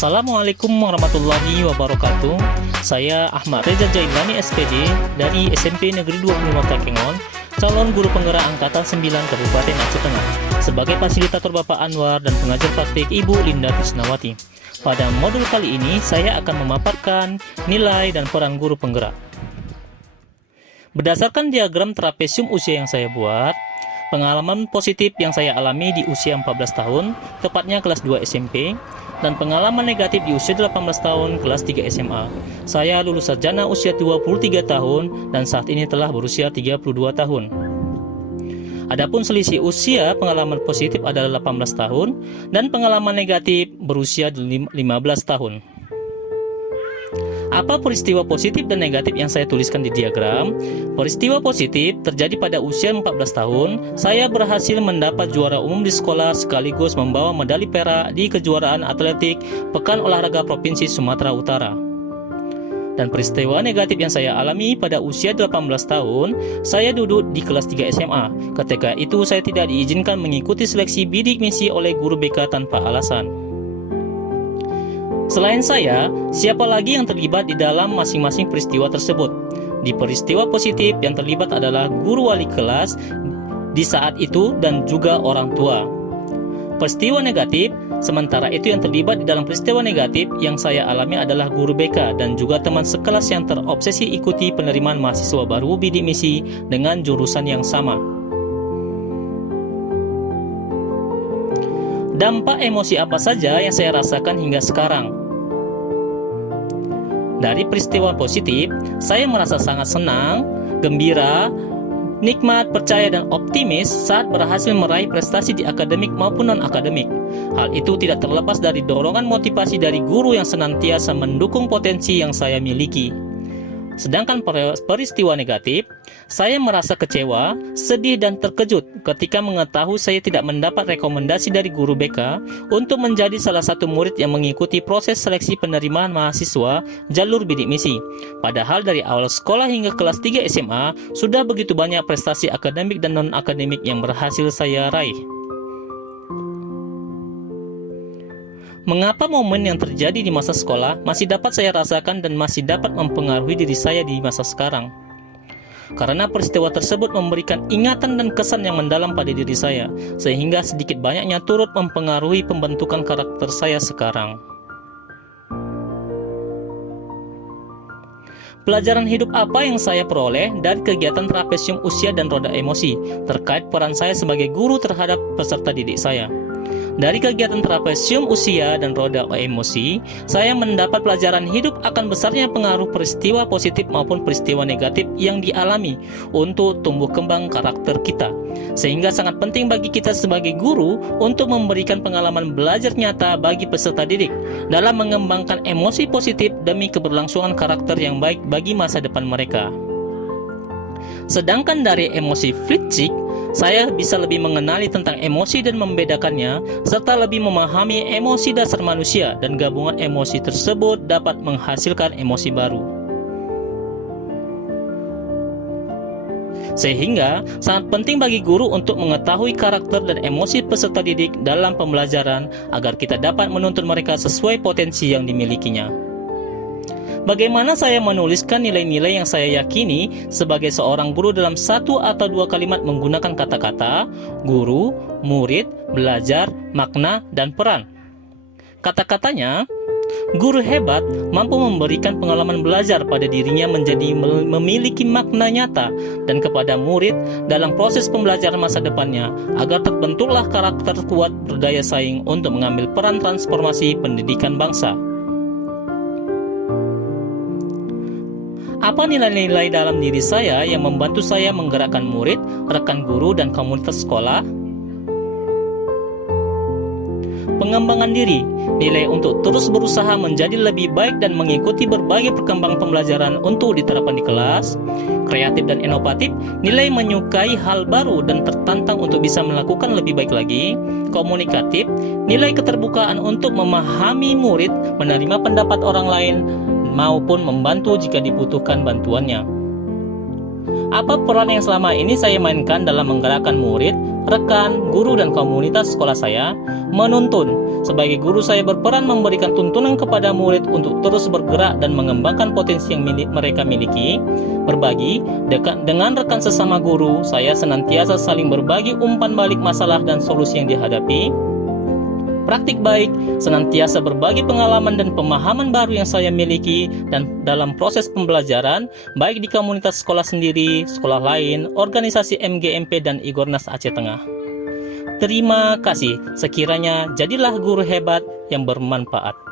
Assalamualaikum warahmatullahi wabarakatuh. Saya Ahmad Reza Jailani SPD dari SMP Negeri 25 Takengon, calon guru penggerak Angkatan 9 Kabupaten Aceh Tengah, sebagai fasilitator Bapak Anwar dan pengajar praktik Ibu Linda Krisnawati. Pada modul kali ini, saya akan memaparkan nilai dan peran guru penggerak. Berdasarkan diagram trapesium usia yang saya buat, pengalaman positif yang saya alami di usia 14 tahun, tepatnya kelas 2 SMP, dan pengalaman negatif di usia 18 tahun kelas 3 SMA. Saya lulus sarjana usia 23 tahun dan saat ini telah berusia 32 tahun. Adapun selisih usia pengalaman positif adalah 18 tahun dan pengalaman negatif berusia 15 tahun. Apa peristiwa positif dan negatif yang saya tuliskan di diagram? Peristiwa positif terjadi pada usia 14 tahun. Saya berhasil mendapat juara umum di sekolah sekaligus membawa medali perak di kejuaraan atletik Pekan Olahraga Provinsi Sumatera Utara. Dan peristiwa negatif yang saya alami pada usia 18 tahun, saya duduk di kelas 3 SMA. Ketika itu saya tidak diizinkan mengikuti seleksi bidik misi oleh guru BK tanpa alasan. Selain saya, siapa lagi yang terlibat di dalam masing-masing peristiwa tersebut? Di peristiwa positif yang terlibat adalah guru wali kelas di saat itu dan juga orang tua. Peristiwa negatif, sementara itu yang terlibat di dalam peristiwa negatif yang saya alami adalah guru BK dan juga teman sekelas yang terobsesi ikuti penerimaan mahasiswa baru bidik misi dengan jurusan yang sama. Dampak emosi apa saja yang saya rasakan hingga sekarang? Dari peristiwa positif, saya merasa sangat senang, gembira, nikmat, percaya, dan optimis saat berhasil meraih prestasi di akademik maupun non-akademik. Hal itu tidak terlepas dari dorongan motivasi dari guru yang senantiasa mendukung potensi yang saya miliki. Sedangkan peristiwa negatif, saya merasa kecewa, sedih, dan terkejut ketika mengetahui saya tidak mendapat rekomendasi dari guru BK untuk menjadi salah satu murid yang mengikuti proses seleksi penerimaan mahasiswa jalur bidik misi. Padahal dari awal sekolah hingga kelas 3 SMA, sudah begitu banyak prestasi akademik dan non-akademik yang berhasil saya raih. Mengapa momen yang terjadi di masa sekolah masih dapat saya rasakan dan masih dapat mempengaruhi diri saya di masa sekarang? Karena peristiwa tersebut memberikan ingatan dan kesan yang mendalam pada diri saya, sehingga sedikit banyaknya turut mempengaruhi pembentukan karakter saya sekarang. Pelajaran hidup apa yang saya peroleh dari kegiatan trapesium usia dan roda emosi terkait peran saya sebagai guru terhadap peserta didik saya? Dari kegiatan trapesium usia dan roda emosi, saya mendapat pelajaran hidup akan besarnya pengaruh peristiwa positif maupun peristiwa negatif yang dialami untuk tumbuh kembang karakter kita. Sehingga sangat penting bagi kita sebagai guru untuk memberikan pengalaman belajar nyata bagi peserta didik dalam mengembangkan emosi positif demi keberlangsungan karakter yang baik bagi masa depan mereka. Sedangkan dari emosi Flitwick, saya bisa lebih mengenali tentang emosi dan membedakannya, serta lebih memahami emosi dasar manusia dan gabungan emosi tersebut dapat menghasilkan emosi baru. Sehingga sangat penting bagi guru untuk mengetahui karakter dan emosi peserta didik dalam pembelajaran agar kita dapat menuntun mereka sesuai potensi yang dimilikinya. Bagaimana saya menuliskan nilai-nilai yang saya yakini sebagai seorang guru dalam satu atau dua kalimat menggunakan kata-kata guru, murid, belajar, makna, dan peran. Kata-katanya, guru hebat mampu memberikan pengalaman belajar pada dirinya menjadi memiliki makna nyata dan kepada murid dalam proses pembelajaran masa depannya agar terbentuklah karakter kuat berdaya saing untuk mengambil peran transformasi pendidikan bangsa. Apa nilai-nilai dalam diri saya yang membantu saya menggerakkan murid, rekan guru, dan komunitas sekolah? Pengembangan diri, nilai untuk terus berusaha menjadi lebih baik dan mengikuti berbagai perkembangan pembelajaran untuk diterapkan di kelas. Kreatif dan inovatif, nilai menyukai hal baru dan tertantang untuk bisa melakukan lebih baik lagi. Komunikatif, nilai keterbukaan untuk memahami murid, menerima pendapat orang lain, maupun membantu jika dibutuhkan bantuannya. Apa peran yang selama ini saya mainkan dalam menggerakkan murid, rekan, guru, dan komunitas sekolah saya? Menuntun. Sebagai guru, saya berperan memberikan tuntunan kepada murid untuk terus bergerak dan mengembangkan potensi yang mereka miliki. Berbagi dengan rekan sesama guru, saya senantiasa saling berbagi umpan balik masalah dan solusi yang dihadapi. Praktik baik, senantiasa berbagi pengalaman dan pemahaman baru yang saya miliki dan dalam proses pembelajaran, baik di komunitas sekolah sendiri, sekolah lain, organisasi MGMP dan Igornas Aceh Tengah. Terima kasih, sekiranya jadilah guru hebat yang bermanfaat.